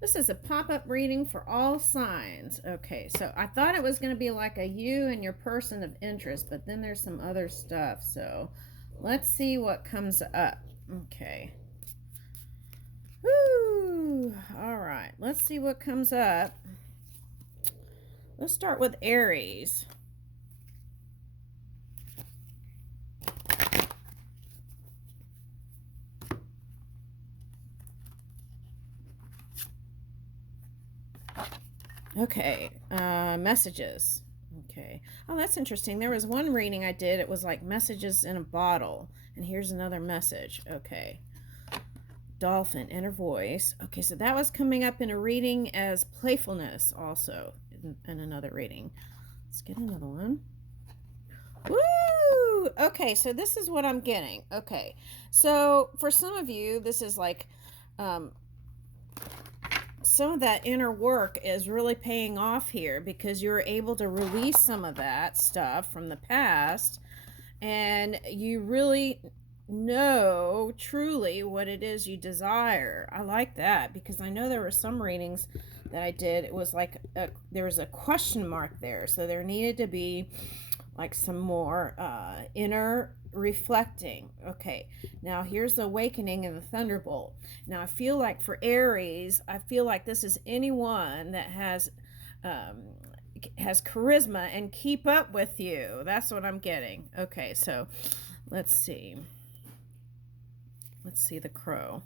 This is a pop-up reading for all signs. Okay, so I thought it was going to be like a you and your person of interest, but then there's some other stuff. So let's see what comes up. Okay. Woo! All right, let's see what comes up. Let's start with Aries. Okay, messages. Okay. Oh, that's interesting. There was one reading I did. It was like messages in a bottle. And here's another message. Okay. Dolphin, inner voice. Okay, so that was coming up in a reading as playfulness also in another reading. Let's get another one. Woo! Okay, so this is what I'm getting. Okay. So for some of you, this is like some of that inner work is really paying off here because you're able to release some of that stuff from the past and you really know truly what it is you desire. I like that because I know there were some readings that I did. It was like there was a question mark there. So there needed to be like some more inner reflecting. Okay, now here's the awakening and the thunderbolt. Now I feel like for Aries, I feel like this is anyone that has charisma and keep up with you. That's what I'm getting. Okay, so let's see. Let's see the crow.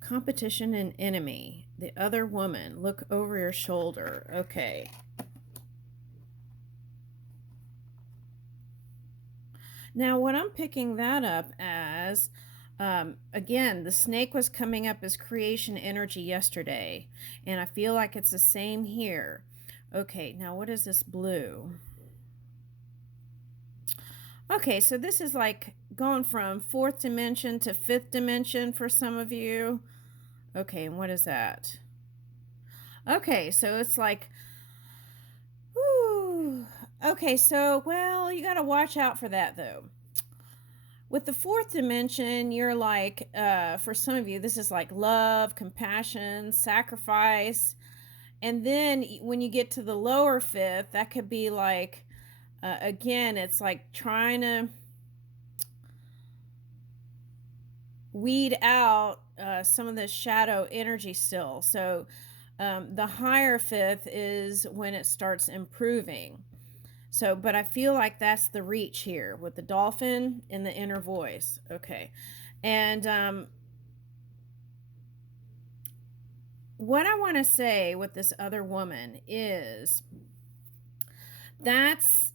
Competition and enemy. The other woman. Look over your shoulder. Okay. Now, what I'm picking that up as, again, the snake was coming up as creation energy yesterday, and I feel like it's the same here. Okay, now what is this blue? Okay, so this is like going from fourth dimension to fifth dimension for some of you. Okay, and what is that? Okay, so it's like, whew. Okay, so, well, you got to watch out for that, though. With the fourth dimension, you're like, for some of you, this is like love, compassion, sacrifice. And then when you get to the lower fifth, that could be like, again, it's like trying to weed out some of the shadow energy still. So the higher fifth is when it starts improving. So, but I feel like that's the reach here with the dolphin and the inner voice. Okay. And what I want to say with this other woman is that's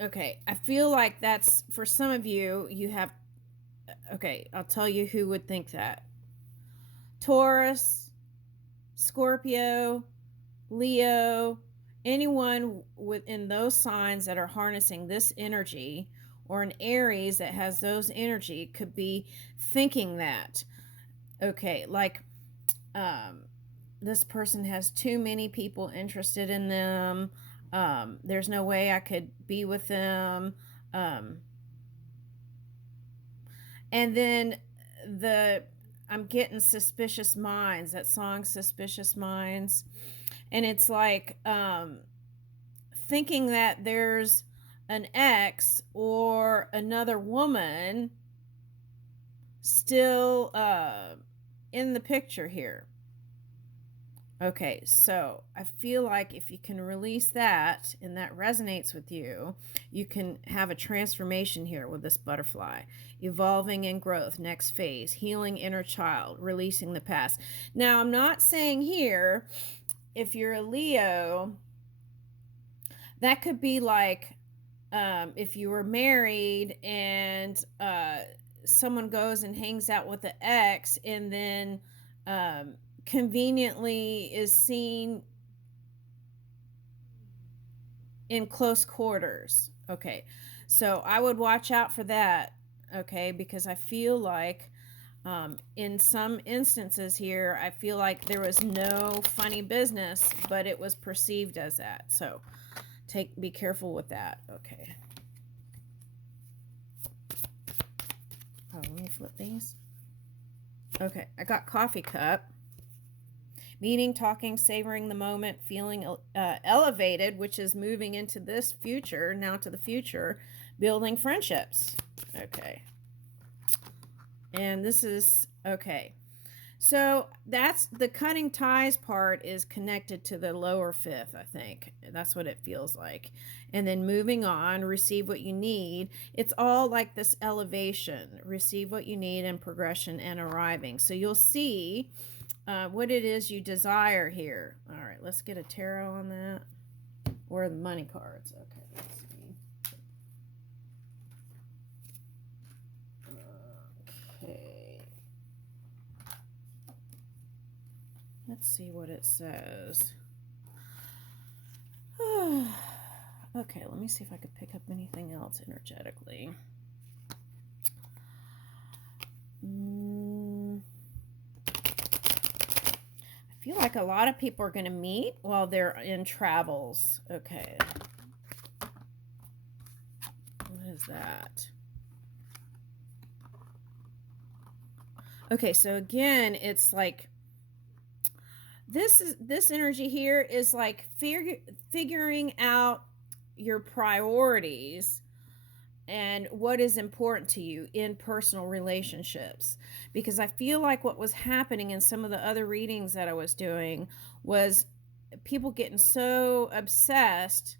okay. I feel like that's for some of you, you have, okay, I'll tell you who would think that. Taurus, Scorpio, Leo, anyone within those signs that are harnessing this energy, or an Aries that has those energy could be thinking that, okay, like this person has too many people interested in them. There's no way I could be with them. And then the I'm getting Suspicious Minds, that song Suspicious Minds. And it's like thinking that there's an ex or another woman still in the picture here. Okay, so I feel like if you can release that and that resonates with you, you can have a transformation here with this butterfly. Evolving in growth, next phase, healing inner child, releasing the past. Now, I'm not saying here, if you're a Leo, that could be like if you were married and someone goes and hangs out with the ex and then conveniently is seen in close quarters. Okay, so I would watch out for that. Okay, because I feel like in some instances here, I feel like there was no funny business, but it was perceived as that. So be careful with that. Okay. Oh, let me flip these. Okay, I got coffee cup. Meeting, talking, savoring the moment, feeling elevated, which is moving into this future, now to the future, building friendships. Okay. And this is, okay. So that's the cutting ties part is connected to the lower fifth, I think. That's what it feels like. And then moving on, receive what you need. It's all like this elevation, receive what you need and progression and arriving. So you'll see what it is you desire here. All right, let's get a tarot on that. Or the money cards. Okay, let's see. Okay. Let's see what it says. Okay, let me see if I could pick up anything else energetically. I feel like a lot of people are going to meet while they're in travels. Okay. What is that? Okay, so again, it's like this energy here is like figuring out your priorities and what is important to you in personal relationships. Because I feel like what was happening in some of the other readings that I was doing was people getting so obsessed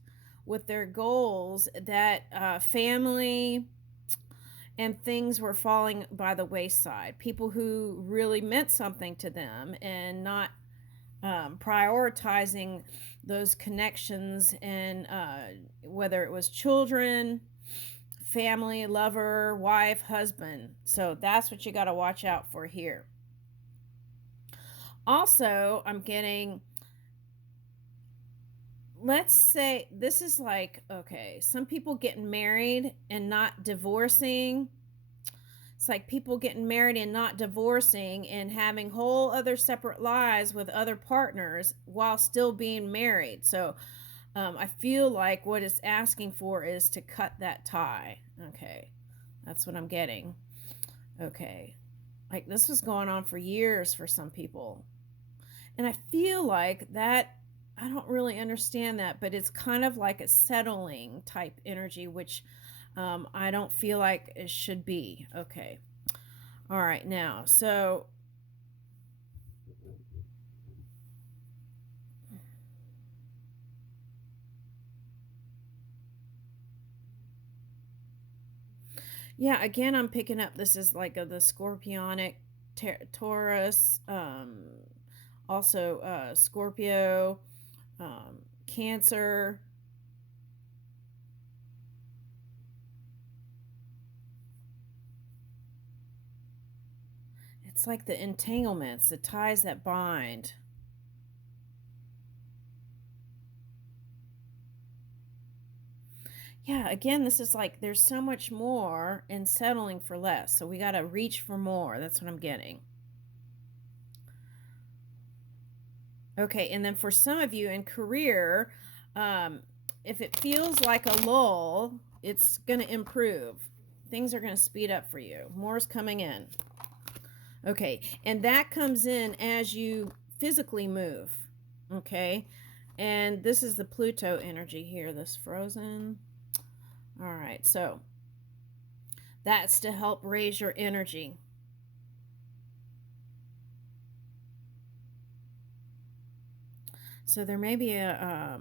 with their goals that family and things were falling by the wayside. People who really meant something to them and not prioritizing those connections, and whether it was children, family, lover, wife, husband. So that's what you got to watch out for here. Also, I'm getting, let's say this is like, okay, some people getting married and not divorcing. It's like people getting married and not divorcing and having whole other separate lives with other partners while still being married. So I feel like what it's asking for is to cut that tie. Okay, that's what I'm getting. Okay, like this was going on for years for some people. And I feel like that, I don't really understand that, but it's kind of like a settling type energy, which I don't feel like it should be. Okay. All right, now, so yeah, again, I'm picking up this is like the Scorpionic Taurus, also Scorpio, Cancer. It's like the entanglements, the ties that bind. Yeah, again, this is like there's so much more in settling for less. So we got to reach for more. That's what I'm getting. Okay, and then for some of you in career, if it feels like a lull, it's going to improve. Things are going to speed up for you. More is coming in. Okay, and that comes in as you physically move. Okay, and this is the Pluto energy here, this frozen. All right, so that's to help raise your energy. So there may be a,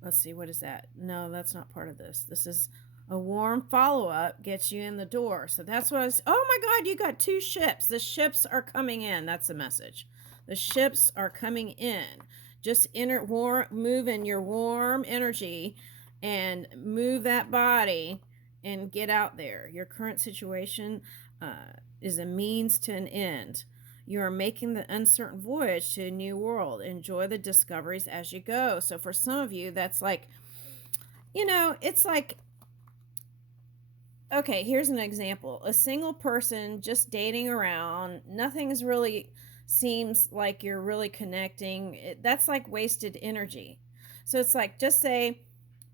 let's see, what is that? No, that's not part of this. This is a warm follow-up gets you in the door. So that's what I was, oh my God, you got two ships. The ships are coming in. That's the message. The ships are coming in. Just move in your warm energy and move that body and get out there. Your current situation is a means to an end. You are making the uncertain voyage to a new world. Enjoy the discoveries as you go. So for some of you, that's like, it's like, okay, here's an example. A single person just dating around, nothing's really seems like you're really connecting. That's like wasted energy. So it's like, just say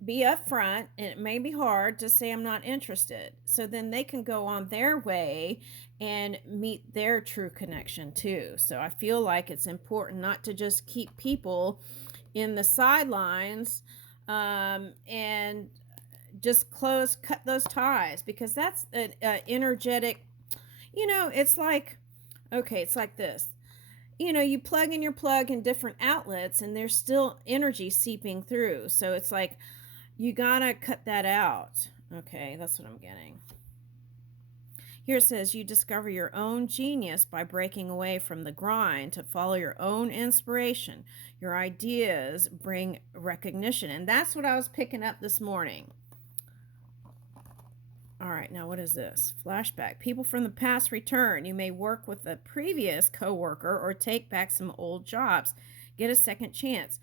be upfront, and it may be hard to say I'm not interested. So then they can go on their way and meet their true connection too. So I feel like it's important not to just keep people in the sidelines, and just cut those ties, because that's an energetic, it's like, okay, it's like this. You plug in your plug in different outlets and there's still energy seeping through. So it's like, you gotta cut that out. Okay, that's what I'm getting. Here it says you discover your own genius by breaking away from the grind to follow your own inspiration. Your ideas bring recognition. And that's what I was picking up this morning. All right, now what is this? Flashback. People from the past return. You may work with a previous coworker or take back some old jobs. Get a second chance.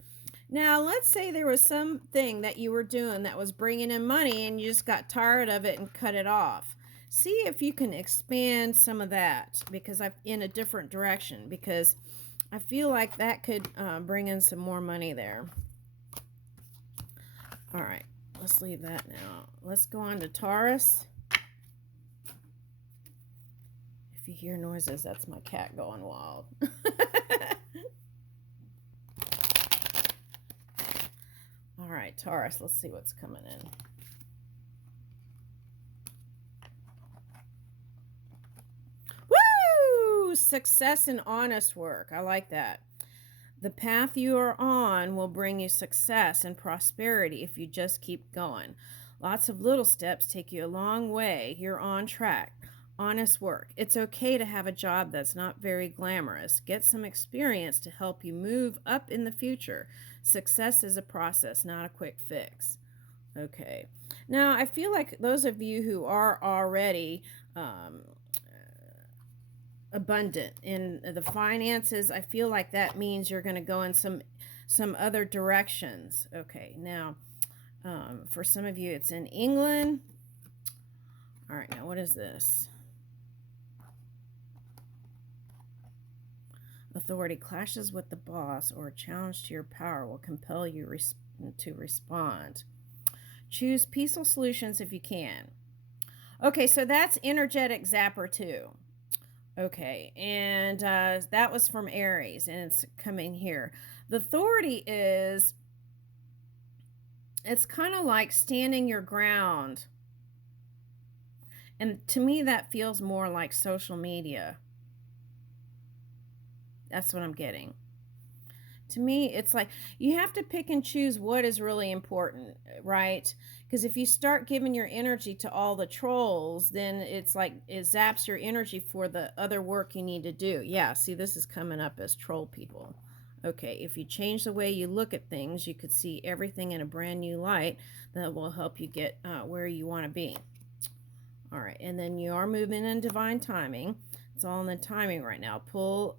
Now, let's say there was something that you were doing that was bringing in money and you just got tired of it and cut it off. See if you can expand some of that, because I'm in a different direction, because I feel like that could bring in some more money there. All right, let's leave that now. Let's go on to Taurus. If you hear noises, that's my cat going wild. All right, Taurus, let's see what's coming in. Woo! Success and honest work. I like that. The path you are on will bring you success and prosperity if you just keep going. Lots of little steps take you a long way. You're on track. Honest work. It's okay to have a job that's not very glamorous. Get some experience to help you move up in the future. Success is a process, not a quick fix. Okay. Now, I feel like those of you who are already abundant in the finances, I feel like that means you're going to go in some other directions. Okay. Now, for some of you, it's in England. All right. Now, what is this? Authority. Clashes with the boss or a challenge to your power will compel you to respond. Choose peaceful solutions if you can. Okay, so that's energetic zapper too. Okay, and that was from Aries, and it's coming here. The authority is, it's kind of like standing your ground. And to me, that feels more like social media. That's what I'm getting. To me, it's like you have to pick and choose what is really important, right? Because if you start giving your energy to all the trolls, then it's like it zaps your energy for the other work you need to do. Yeah, see, this is coming up as troll people. Okay, if you change the way you look at things, you could see everything in a brand new light that will help you get where you want to be. All right, and then you are moving in divine timing. It's all in the timing right now. Pull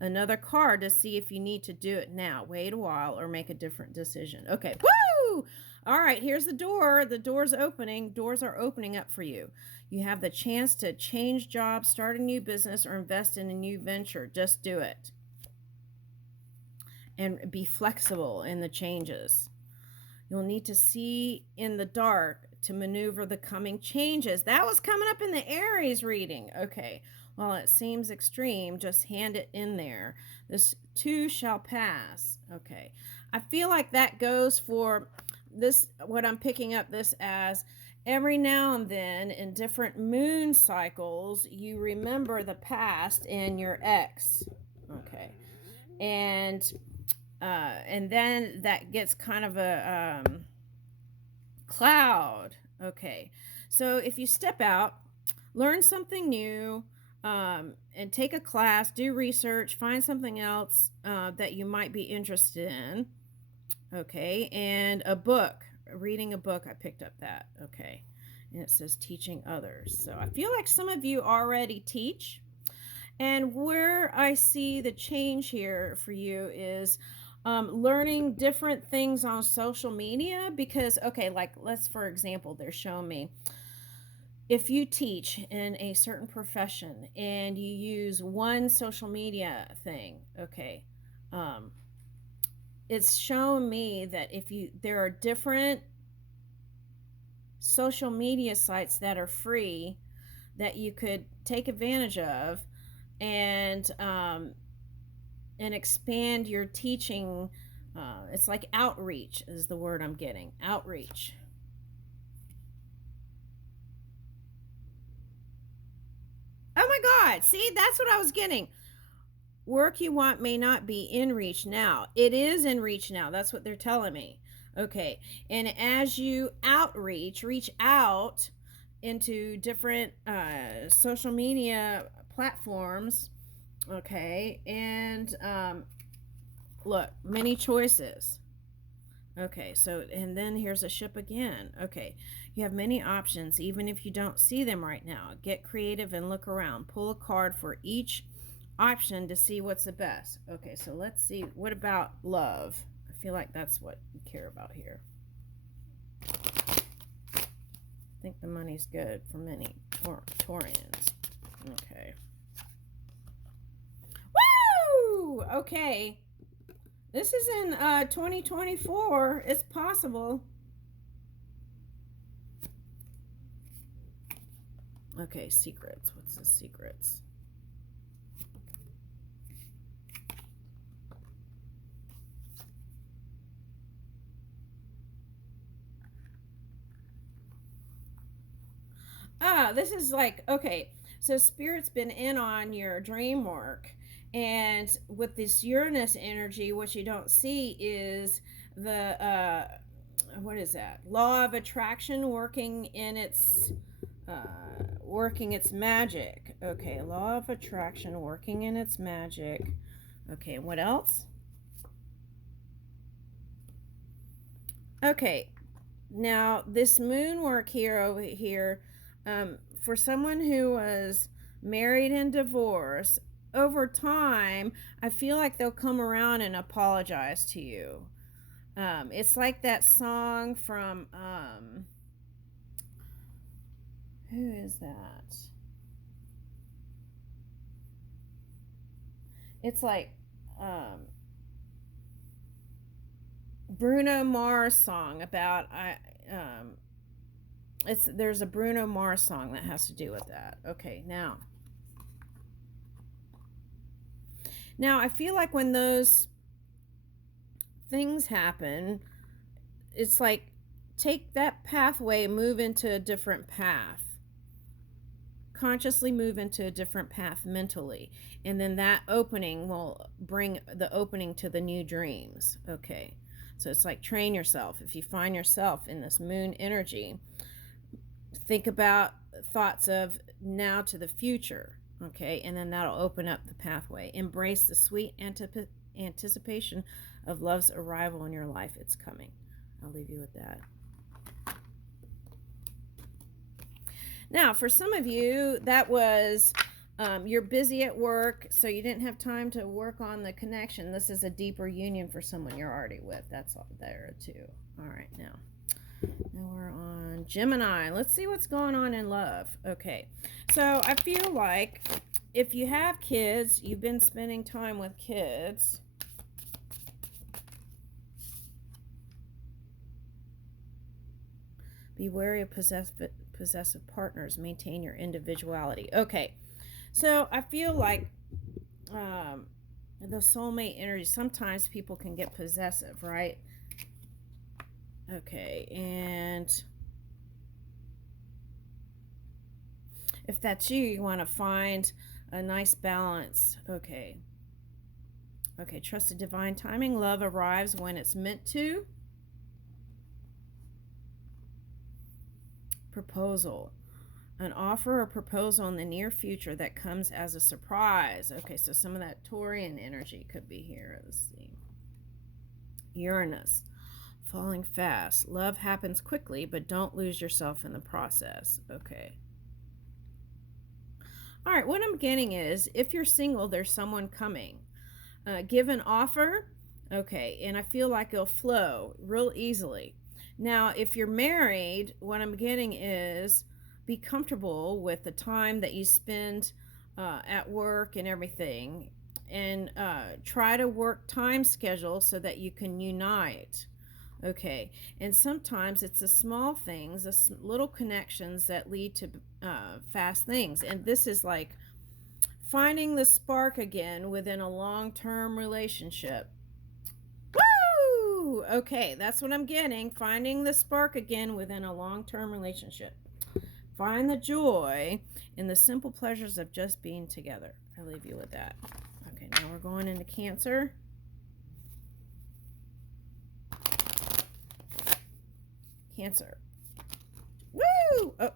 another card to see if you need to do it now. Wait a while or make a different decision. Okay, woo! All right, here's the door. The door's opening. Doors are opening up for you. You have the chance to change jobs, start a new business, or invest in a new venture. Just do it. And be flexible in the changes. You'll need to see in the dark to maneuver the coming changes. That was coming up in the Aries reading. Okay. While it seems extreme, just hand it in there. This too shall pass. Okay. I feel like that goes for this, what I'm picking up this as, every now and then in different moon cycles, you remember the past and your ex. Okay. And then that gets kind of a cloud. Okay. So if you step out, learn something new, and take a class, do research, find something else that you might be interested in. Okay, and a book, reading a book, I picked up that. Okay, and it says teaching others. So I feel like some of you already teach, and where I see the change here for you is learning different things on social media, because, okay, like let's, for example, they're showing me, if you teach in a certain profession and you use one social media thing, okay, it's shown me that if you, there are different social media sites that are free that you could take advantage of, and expand your teaching. It's like outreach is the word I'm getting. Outreach. Oh my God. See, that's what I was getting. Work you want may not be in reach now. It is in reach now. That's what they're telling me. Okay. And as you reach out into different social media platforms. Okay. And look, many choices. Okay, so, and then here's a ship again. Okay, you have many options, even if you don't see them right now. Get creative and look around. Pull a card for each option to see what's the best. Okay, so let's see. What about love? I feel like that's what you care about here. I think the money's good for many Taurians. Okay. Woo! Okay. This is in 2024. It's possible. Okay, secrets. What's the secrets? This is like, okay, so Spirit's been in on your dream work. And with this Uranus energy, what you don't see is the, what is that? Law of attraction working its magic. Okay, law of attraction working in its magic. Okay, what else? Okay, now this moon work here over here, for someone who was married and divorced, over time, I feel like they'll come around and apologize to you. It's like that song from, who is that? It's like, Bruno Mars song about, there's a Bruno Mars song that has to do with that. Okay, now I feel like when those things happen, it's like take that pathway, move into a different path. Consciously move into a different path mentally, and then that opening will bring the opening to the new dreams. Okay, so it's like train yourself. If you find yourself in this moon energy, think about thoughts of now to the future. Okay, and then that'll open up the pathway. Embrace the sweet anticipation of love's arrival in your life. It's coming. I'll leave you with that. Now, for some of you, that was you're busy at work, so you didn't have time to work on the connection. This is a deeper union for someone you're already with. That's all there too. All right, now we're on Gemini. Let's see what's going on in love. Okay, so I feel like if you have kids, you've been spending time with kids. Be wary of possessive partners. Maintain your individuality. Okay, so I feel like the soulmate energy, sometimes people can get possessive, right? Okay, and if that's you, you want to find a nice balance. Okay, trust the divine timing. Love arrives when it's meant to. Proposal. An offer or proposal in the near future that comes as a surprise. Okay, so some of that Taurian energy could be here. Let's see. Uranus. Falling fast. Love happens quickly, but don't lose yourself in the process. Okay. All right, what I'm getting is if you're single, there's someone coming. Give an offer. Okay, and I feel like it'll flow real easily. Now, if you're married, what I'm getting is be comfortable with the time that you spend at work and everything, and try to work time schedule so that you can unite. Okay, and sometimes it's the small things, the little connections that lead to fast things. And this is like finding the spark again within a long-term relationship. Woo! Okay, that's what I'm getting. Finding the spark again within a long-term relationship. Find the joy in the simple pleasures of just being together. I leave you with that. Okay, now we're going into Cancer. Cancer. Woo! Oh,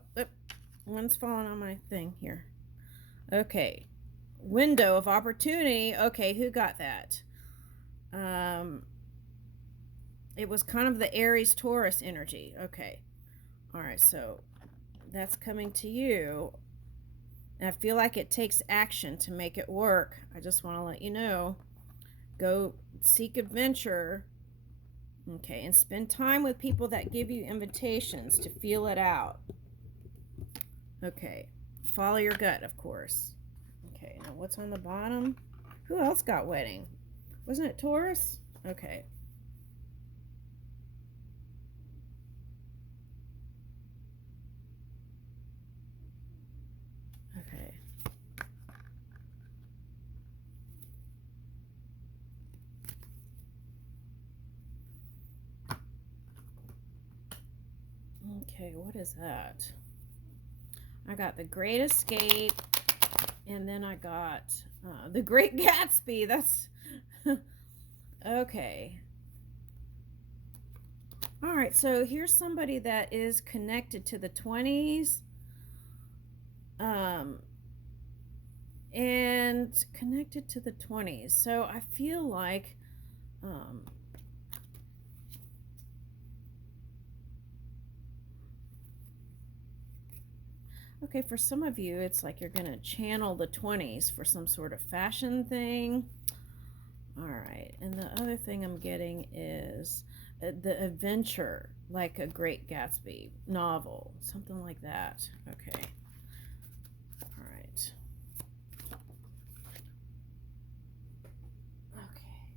one's falling on my thing here. Okay. Window of opportunity. Okay, who got that? It was kind of the Aries Taurus energy. Okay. All right, so that's coming to you. And I feel like it takes action to make it work. I just want to let you know. Go seek adventure. Okay, and spend time with people that give you invitations to feel it out. Okay, follow your gut, of course. Okay, now what's on the bottom? Who else got wedding? Wasn't it Taurus? Okay. Okay. Okay, what is that? I got the Great Escape, and then I got the Great Gatsby. That's okay. All right, so here's somebody that is connected to the 20s, and connected to the 20s. So I feel like okay, for some of you, it's like you're going to channel the 20s for some sort of fashion thing. All right, and the other thing I'm getting is the adventure, like a Great Gatsby novel, something like that. Okay. All right. Okay.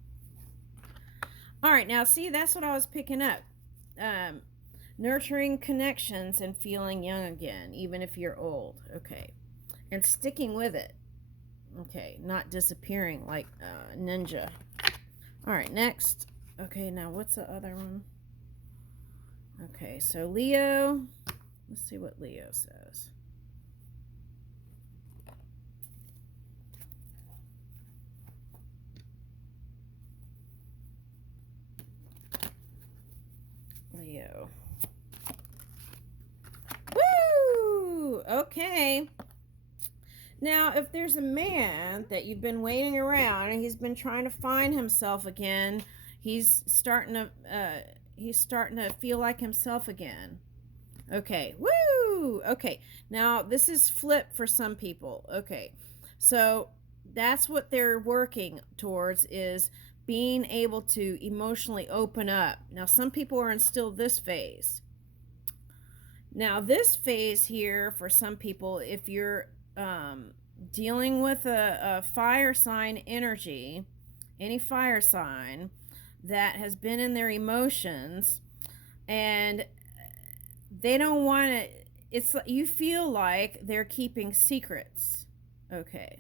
All right, now see, that's what I was picking up. Nurturing connections and feeling young again, even if you're old. Okay. And sticking with it. Okay, not disappearing like ninja. All right, next. Okay, now what's the other one? Okay, so Leo. Let's see what Leo says. Leo. Woo! Okay. Now, if there's a man that you've been waiting around and he's been trying to find himself again, he's starting to feel like himself again. Okay. Woo! Okay. Now, this is flip for some people. Okay. So, that's what they're working towards, is being able to emotionally open up. Now, some people are in still this phase. Now, this phase here for some people, if you're dealing with a fire sign energy, any fire sign that has been in their emotions, and they don't want to, it's, you feel like they're keeping secrets. Okay.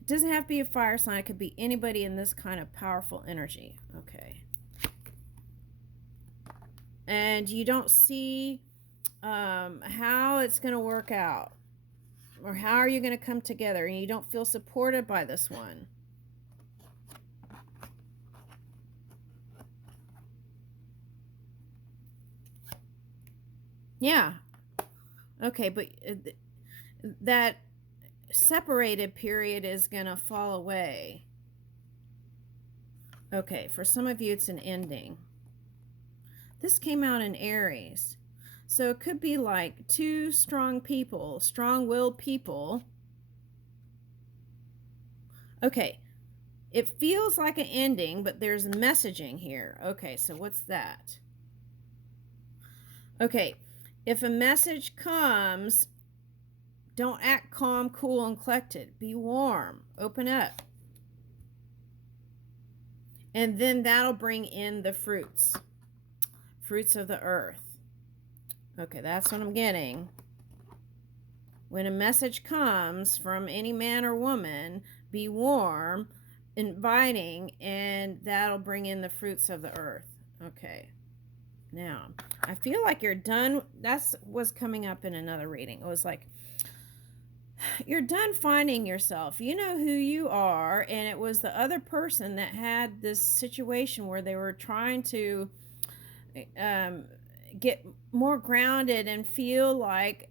It doesn't have to be a fire sign. It could be anybody in this kind of powerful energy. Okay. And you don't see how it's going to work out, or how are you going to come together, and you don't feel supported by this one. Yeah. Okay, but that separated period is going to fall away. Okay, for some of you, it's an ending. This came out in Aries. So it could be like two strong people, strong-willed people. Okay, it feels like an ending, but there's messaging here. Okay, so what's that? Okay, if a message comes, don't act calm, cool, and collected. Be warm. Open up. And then that'll bring in the fruits of the earth. Okay, that's what I'm getting. When a message comes from any man or woman, be warm, inviting, and that'll bring in the fruits of the earth. Okay. Now, I feel like you're done. That's was coming up in another reading. It was like, you're done finding yourself. You know who you are, and it was the other person that had this situation where they were trying to get more grounded and feel like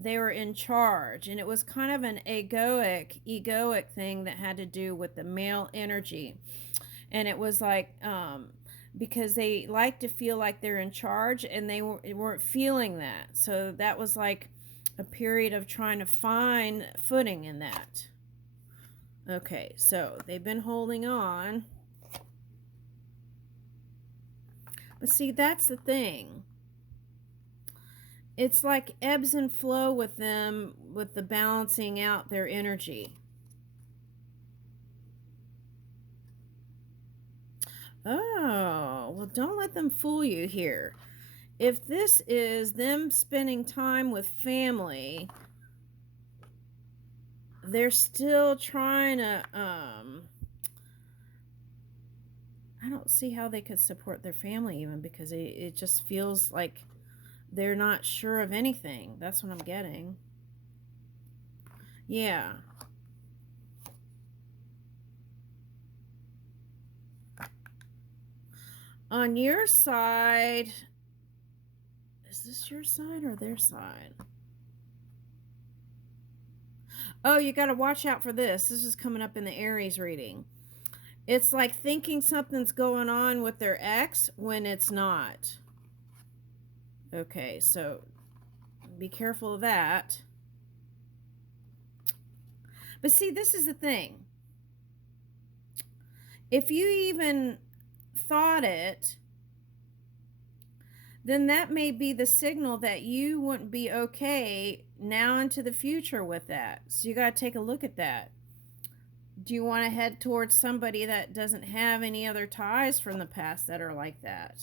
they were in charge. And it was kind of an egoic thing that had to do with the male energy. And it was like, because they like to feel like they're in charge, and they weren't feeling that. So that was like a period of trying to find footing in that. Okay, so they've been holding on. But see, that's the thing. It's like ebbs and flow with them, with the balancing out their energy. Oh, well, don't let them fool you here. If this is them spending time with family, they're still trying to, I don't see how they could support their family even, because it just feels like they're not sure of anything. That's what I'm getting. Yeah. On your side, is this your side or their side? Oh, you got to watch out for this. This is coming up in the Aries reading. It's like thinking something's going on with their ex when it's not. Okay, so be careful of that. But see, this is the thing. If you even thought it, then that may be the signal that you wouldn't be okay now into the future with that. So you got to take a look at that. Do you want to head towards somebody that doesn't have any other ties from the past that are like that?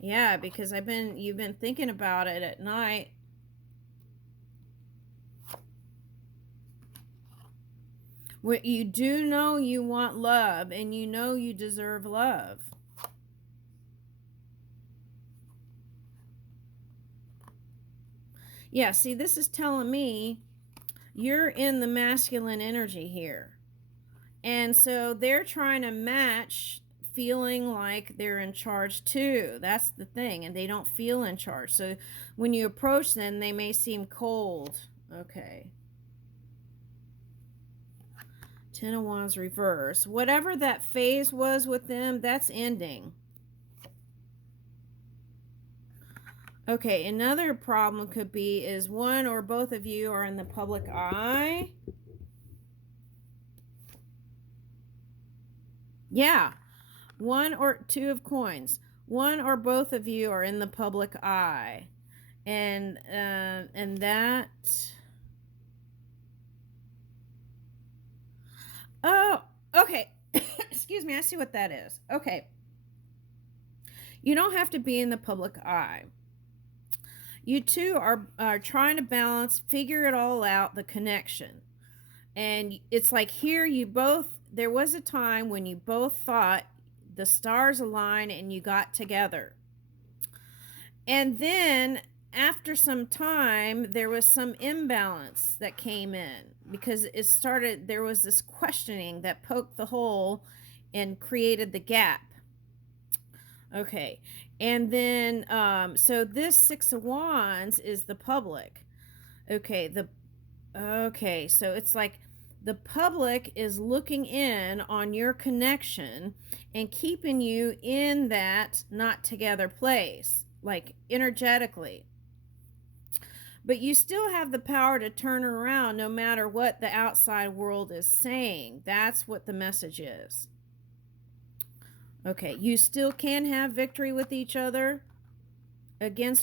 Yeah, because you've been thinking about it at night. What you do know, you want love, and you know you deserve love. Yeah, see, this is telling me you're in the masculine energy here. And so they're trying to match feeling like they're in charge too. That's the thing. And they don't feel in charge. So when you approach them, they may seem cold. Okay. Ten of Wands reverse. Whatever that phase was with them, that's ending. Okay, another problem could be is one or both of you are in the public eye. Yeah, one or two of coins. One or both of you are in the public eye, and that. Oh, okay. Excuse me. I see what that is. Okay. You don't have to be in the public eye. You two are trying to balance, figure it all out, the connection. And it's like here there was a time when you both thought the stars aligned and you got together. And then after some time, there was some imbalance that came in because there was this questioning that poked the hole and created the gap. Okay. And then, so this Six of Wands is the public. Okay. So it's like the public is looking in on your connection and keeping you in that not together place, like energetically. But you still have the power to turn around no matter what the outside world is saying. That's what the message is. Okay, you still can have victory with each other against